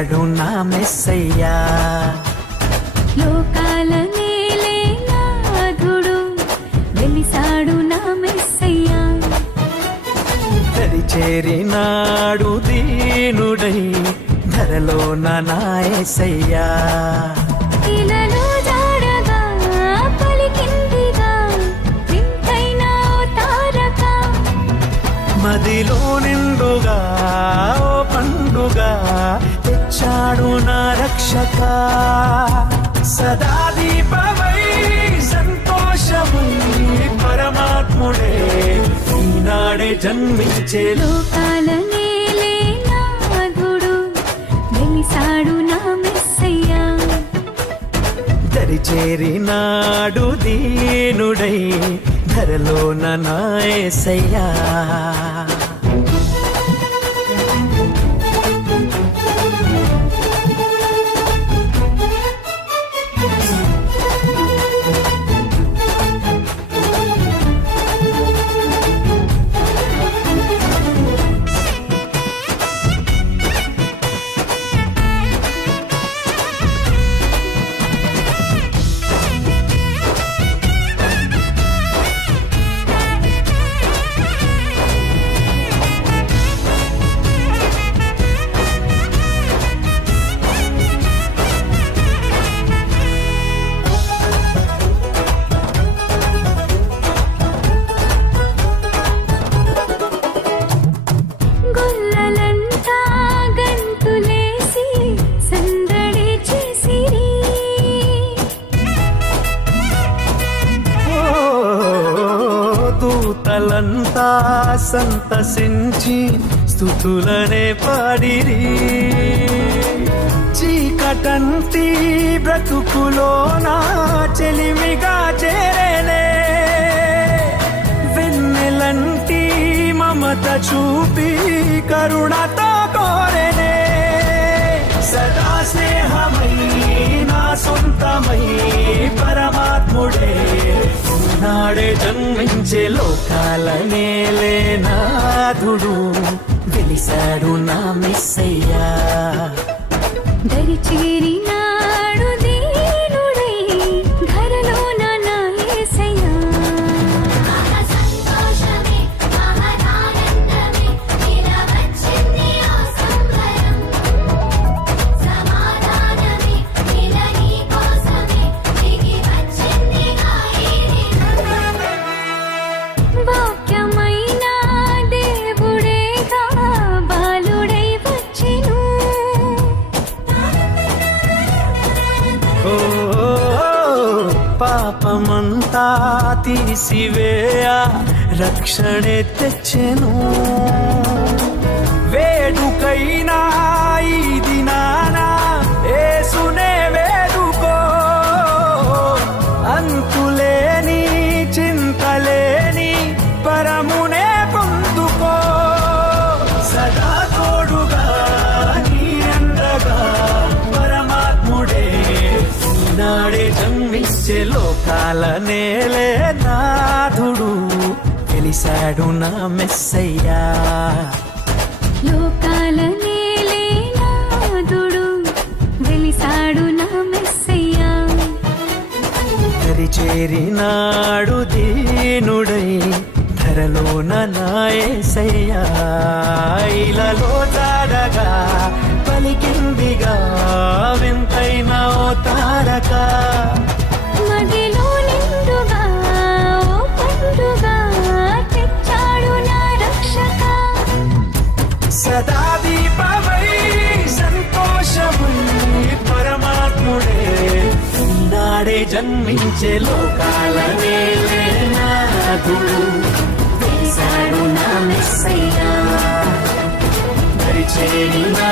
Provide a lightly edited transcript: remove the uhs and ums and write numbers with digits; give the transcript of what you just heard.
వెలిశాడు నా మెస్సయ్యా. లోకాల నేలే నాథుడు వెలిసాడు నా మెస్సయ్యా. చేరినాడు దీనుడై ధరలో నా యేసయ్యా. ఇలలో జాడగా పలికిందిగా వింతైన ఓ తారక. మదిలో నిండుగా ఓ పండుగా తెచ్చాడు నా రక్షక. సదా దీపమై సంతోషమై పరమాత్ముడే ఈనాడే జన్మించే. లోకాల నేలే నాథుడు వెలిసాడు నా మెస్సయ్యా. చేరినాడు దీనుడై ధరలో నా యేసయ్యా. గొల్లలంతా గంతులేసి సందడి చేసిరి. దూతలంతా సంతసించి స్తుతులనే పాడిరి. చీకటంటి బ్రతుకులోన చెలిమిగా చేరేనే. వెన్నెలంటి మమత చూపి కరుణతో కోరెనే. సదా స్నేహమై నా సొంతమై పరమాత్ముడే నాడే జన్మించే. లోకాల నేలే నాథుడు వెలిసాడు నా మెస్సయ్యా. దరి చేరినాడు దీనుడై ధరలో నా యేసయ్యా. వాక్యమైన దేవుడేగా బాలుడై వచ్చెను. ఓ పాపమంతా తీసివేయ రక్షణే తెచ్చెను. వేడుకైనా ఈ దినాన యేసునే వేడుకో. అంతులేని చింతలేని పరమునే పొందుకో. సదా తోడుగా నీ అండగా పరమాత్ముడే ఈనాడే జన్మించే. లోకాల నేలే నాథుడు వెలిసాడు నా మెస్సయ్యా. లోకాల నేలే నాథుడు వెలిసాడు నా మెస్సయ్యా. చేరినాడు దీనుడై ధరలో నా యేసయ్యా. ఇలలో జాడగా పలికిందిగా వింతైన ఓ తారక. మదిలో నిండుగా ఓ పండుగా తెచ్చాడు నా రక్షక. సదా దీపమై సంతోషమై పరమాత్ముడే ఈనాడే జన్మించే. లోకాల నేలే నాథుడు వెలిసాడు నా మెస్సయ్యా. చేరినా